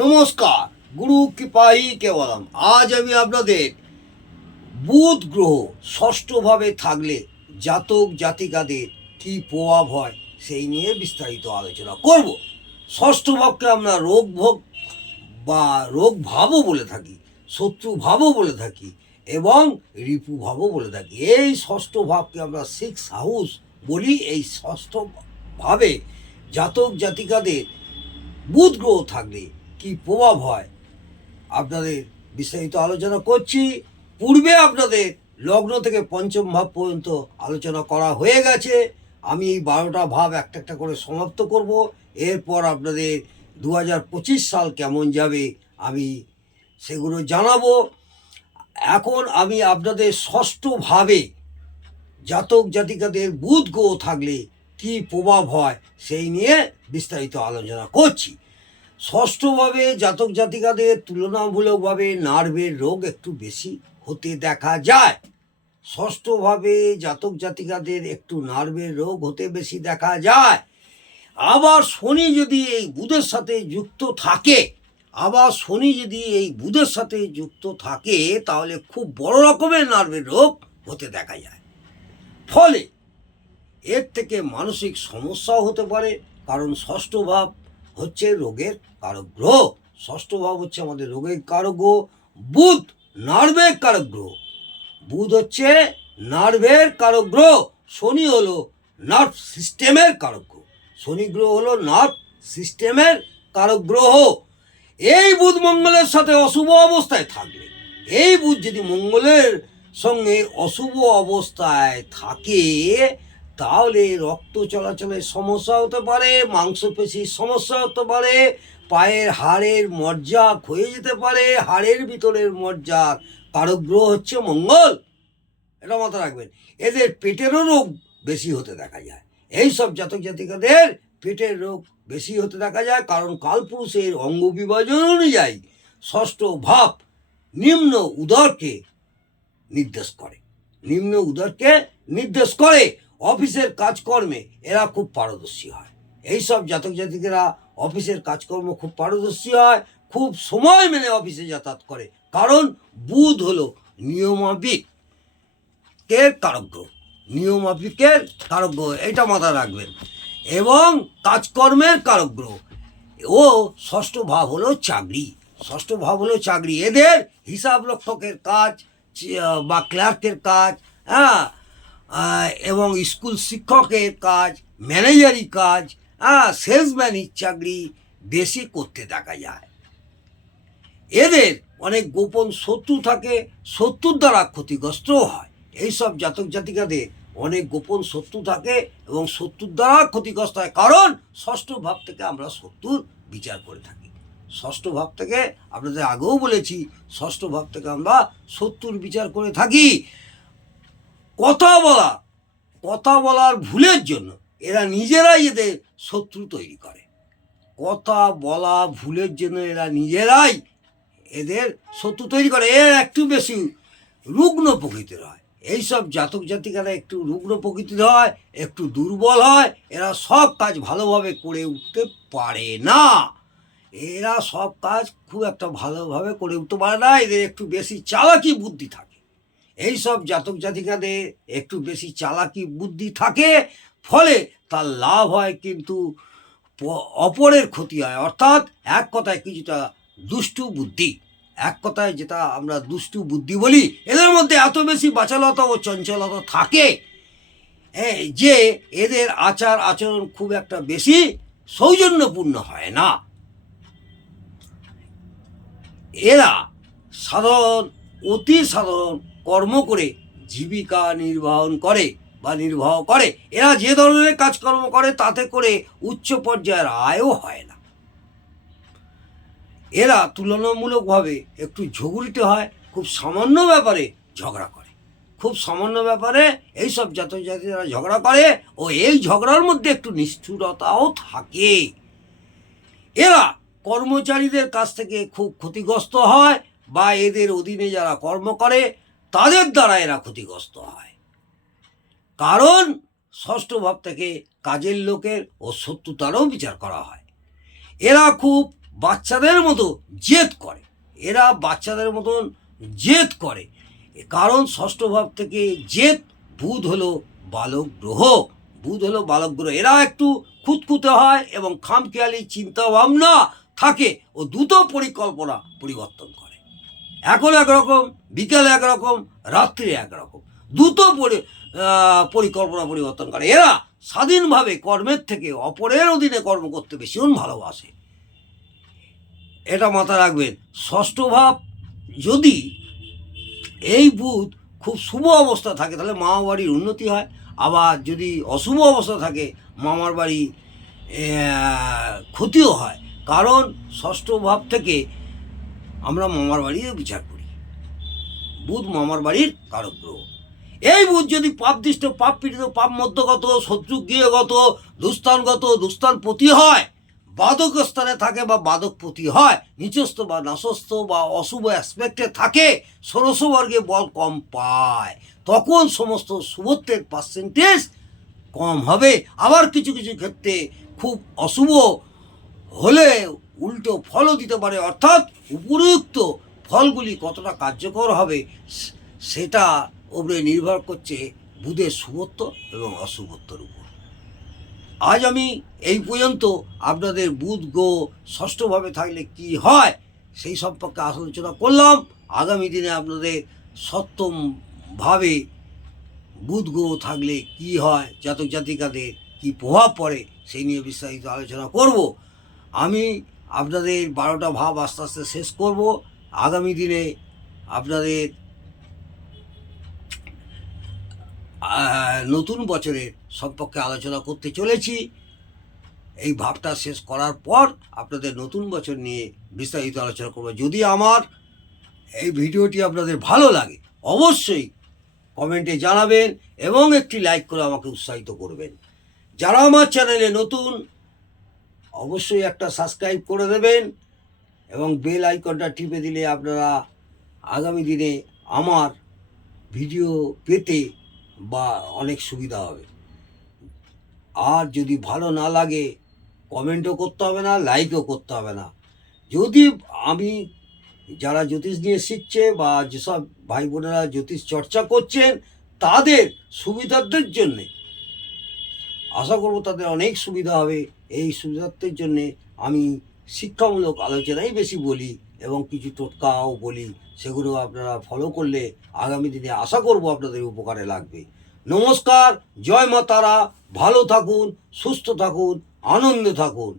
নমস্কার, গুরু কৃপাই কেবলম। আজ আমি আপনাদের বুধ গ্রহ ষষ্ঠভাবে থাকলে জাতক জাতিকাদের কি প্রভাব হয় সেই নিয়ে বিস্তারিত আলোচনা করব। ষষ্ঠ ভাবকে আমরা রোগ ভোগ বা রোগ ভাবও বলে থাকি, শত্রু ভাবও বলে থাকি এবং রিপু ভাবও বলে থাকি। এই ষষ্ঠ ভাবকে আমরা সিক্স হাউস বলি। এই ষষ্ঠ ভাবে জাতক জাতিকাদের বুধ গ্রহ থাকলে কি প্রভাব হয় আপনাদের বিস্তারিত আলোচনা করছি। পূর্বে আপনাদের লগ্ন থেকে পঞ্চম ভাব পর্যন্ত আলোচনা করা হয়ে গেছে। আমি এই 12টা ভাব একটা একটা করে সমাপ্ত করব। এরপর আপনাদের 2025 সাল কেমন যাবে আমি সেগুলো জানাবো। এখন আমি আপনাদের ষষ্ঠ ভাবে জাতক জাতিকাদের বুধ গ্রহ থাকলে কি প্রভাব হয় সেই নিয়ে বিস্তারিত আলোচনা করছি। ষষ্ঠভাবে জাতক জাতিকাদের তুলনামূলকভাবে নার্ভের রোগ একটু বেশি হতে দেখা যায়। ষষ্ঠভাবে জাতক জাতিকাদের একটু নার্ভের রোগ হতে বেশি দেখা যায়। আবার শনি যদি এই বুধের সাথে যুক্ত থাকে তাহলে খুব বড় রকমের নার্ভের রোগ হতে দেখা যায়। ফলে এর থেকে মানসিক সমস্যাও হতে পারে, কারণ ষষ্ঠ ভাব হচ্ছে রোগের কারক গ্রহ। ষষ্ঠ ভাব হচ্ছে আমাদের রোগের কারক গ্রহ। বুধ নার্ভের কারক গ্রহ। বুধ হচ্ছে নার্ভের কারক গ্রহ। শনি হলো নার্ভ সিস্টেমের কারক গ্রহ। শনি গ্রহ হলো নার্ভ সিস্টেমের কারক গ্রহ। এই বুধ মঙ্গলের সাথে অশুভ অবস্থায় থাকলে, এই বুধ যদি মঙ্গলের সঙ্গে অশুভ অবস্থায় থাকে তাহলে রক্ত চলাচলের সমস্যা হতে পারে, মাংসপেশির সমস্যা হতে পারে, পায়ের হাড়ের মজ্জা ক্ষয়ে যেতে পারে। হাড়ের ভিতরের মজ্জার কারক গ্রহ হচ্ছে মঙ্গল, এটা মাথায় রাখবেন। এদের পেটেরও রোগ বেশি হতে দেখা যায়। এই সব জাতক জাতিকাদের পেটের রোগ বেশি হতে দেখা যায়, কারণ কালপুরুষের অঙ্গ বিভাজন অনুযায়ী ষষ্ঠ ভাব নিম্ন উদরকে নির্দেশ করে। অফিসের কাজকর্মে এরা খুব পারদর্শী হয়। এইসব জাতক জাতিকেরা অফিসের কাজকর্ম খুব পারদর্শী হয়, খুব সময় মেনে অফিসে যাতায়াত করে, কারণ বুধ হলো নিয়মাফিকের কারক গ্রহ, এটা মাথায় রাখবেন। এবং কাজকর্মের কারক গ্রহ। ও ষষ্ঠ ভাব হলো চাকরি। এদের হিসাব রক্ষকের কাজ বা ক্লার্কের কাজ, এবং স্কুল শিক্ষকের কাজ, ম্যানেজারি কাজ, সেলসম্যানের চাকরি বেশি করতে দেখা যায়। এদের অনেক গোপন শত্রু থাকে, শত্রুর দ্বারা ক্ষতিগ্রস্তও হয়। এইসব জাতক জাতিকাদের অনেক গোপন শত্রু থাকে এবং শত্রুর দ্বারা ক্ষতিগ্রস্ত হয়, কারণ ষষ্ঠ ভাব থেকে আমরা শত্রুর বিচার করে থাকি। ষষ্ঠ ভাব থেকে আপনাদের আগেও বলেছি, ষষ্ঠ ভাব থেকে আমরা শত্রুর বিচার করে থাকি। কথা বলার ভুলের জন্য এরা নিজেরাই এদের শত্রু তৈরি করে। এর একটু বেশি রুগ্ন প্রকৃতির হয়। এইসব জাতক জাতিকারা একটু রুগ্ন প্রকৃতির হয়, একটু দুর্বল হয়। এরা সব কাজ ভালোভাবে করে উঠতে পারে না। এদের একটু বেশি চালাকি বুদ্ধি থাকে। এইসব জাতক জাতিকাদের একটু বেশি চালাকি বুদ্ধি থাকে, ফলে তার লাভ হয় কিন্তু অপরের ক্ষতি হয়। অর্থাৎ এক কথায় কিছুটা যেটা আমরা দুষ্টু বুদ্ধি বলি। এদের মধ্যে এত বেশি বাচালতা ও চঞ্চলতা থাকে যে এদের আচার আচরণ খুব একটা বেশি সৌজন্যপূর্ণ হয় না। এরা অতি সাধারণ কর্ম করে জীবিকা নির্বাহ করে। এরা যে ধরনের কাজকর্ম করে তাতে করে উচ্চ পর্যায়ের আয়ও হয় না। এরা তুলনামূলকভাবে একটু ঝগড়িতে হয়, খুব সামান্য ব্যাপারে ঝগড়া করে। এইসব জাতক জাতিরা ঝগড়া করে, ও এই ঝগড়ার মধ্যে একটু নিষ্ঠুরতাও থাকে। এরা কর্মচারীদের কাছ থেকে খুব ক্ষতিগ্রস্ত হয়, বা এদের অধীনে যারা কর্ম করে তাদের দ্বারা এরা ক্ষতিগ্রস্ত হয়, কারণ ষষ্ঠ ভাব থেকে কাজের লোকের ও শত্রুতারও বিচার করা হয়। এরা খুব বাচ্চাদের মতো জেদ করে, এরা বাচ্চাদের মতন জেদ করে। কারণ ষষ্ঠ ভাব থেকে জেদ, বুধ হলো বালক গ্রহ, বুধ হলো বালক গ্রহ। এরা একটু খুঁতখুঁতে হয় এবং খামখেয়ালি চিন্তা ভাবনা থাকে ও দ্রুত পরিকল্পনা পরিবর্তন করে। এখন একরকম, বিকেলে একরকম, রাত্রি একরকম, দ্রুত পরিকল্পনা পরিবর্তন করে। এরা স্বাধীনভাবে কর্মের থেকে অপরের অধীনে কর্ম করতে ভীষণ ভালোবাসে, এটা মাথায় রাখবেন। ষষ্ঠ ভাব যদি এই বুধ খুব শুভ অবস্থা থাকে তাহলে মামা বাড়ির উন্নতি হয়, আবার যদি অশুভ অবস্থা থাকে মামার বাড়ি ক্ষতিও হয়। কারণ ষষ্ঠ ভাব থেকে আমরা মামার বাড়িও বিচার করি, বুধ মামার বাড়ির কারক গ্রহ। এই বুধ যদি পাপ দৃষ্ট, পাপ পীড়িত, পাপ মধ্যগত, শত্রু গৃহগত, দুস্থানগত, দুস্থানপতি হয়, বাদক স্থানে থাকে বা বাদকপতি হয়, নিচস্থ বা নাশস্থ বা অশুভ অ্যাসপেক্টে থাকে, ষোড়শ বর্গে বল কম পায়, তখন সমস্ত শুভত্বের পার্সেন্টেজ কম হবে। আবার কিছু কিছু ক্ষেত্রে খুব অশুভ হলে উল্টো ফলও দিতে পারে। অর্থাৎ উপযুক্ত ফলগুলি কতটা কার্যকর হবে সেটা ওপরে নির্ভর করছে বুধের শুভত্ব এবং অশুভত্বর উপর। আজ আমি এই পর্যন্ত আপনাদের বুধ গ্রহ ষষ্ঠভাবে থাকলে কি হয় সেই সম্পর্কে আলোচনা করলাম। আগামী দিনে আপনাদের সপ্তমভাবে বুধ গ্রহ থাকলে কি হয়, জাতক জাতিকাদের কি প্রভাব পড়ে সেই নিয়ে বিস্তারিত আলোচনা করব। আমি আপনাদের 12টা ভাব আস্তে আস্তে শেষ করব। আগামী দিনে আপনাদের নতুন বছরের সম্পর্কে আলোচনা করতে চলেছি। এই ভাবটা শেষ করার পর আপনাদের নতুন বছর নিয়ে বিস্তারিত আলোচনা করব। যদি আমার এই ভিডিওটি আপনাদের ভালো লাগে অবশ্যই কমেন্টে জানাবেন এবং একটি লাইক করে আমাকে উৎসাহিত করবেন। যারা আমার চ্যানেলে নতুন অবশ্যই একটা সাবস্ক্রাইব করে দেবেন এবং বেল আইকনটা টিপে দিলে আপনারা আগামী দিনে আমার ভিডিও পেতে বা অনেক সুবিধা হবে। আর যদি ভালো না লাগে কমেন্টও করতে হবে না, লাইকও করতে হবে না। যদি আমি যারা জ্যোতিষ নিয়ে শিখছে বা যেসব ভাই বোনেরা জ্যোতিষ চর্চা করছেন তাদের সুবিধার্থের জন্যে, আশা করব তাদের অনেক সুবিধা হবে। এই সুবিধার্থের জন্যে আমি শিক্ষামূলক আলোচনাই বেশি বলি এবং কিছু টোটকাও বলি, সেগুলো আপনারা ফলো করলে আগামী দিনে আশা করব আপনাদের উপকারে লাগবে। নমস্কার, জয় মা তারা, ভালো থাকুন, সুস্থ থাকুন, আনন্দে থাকুন।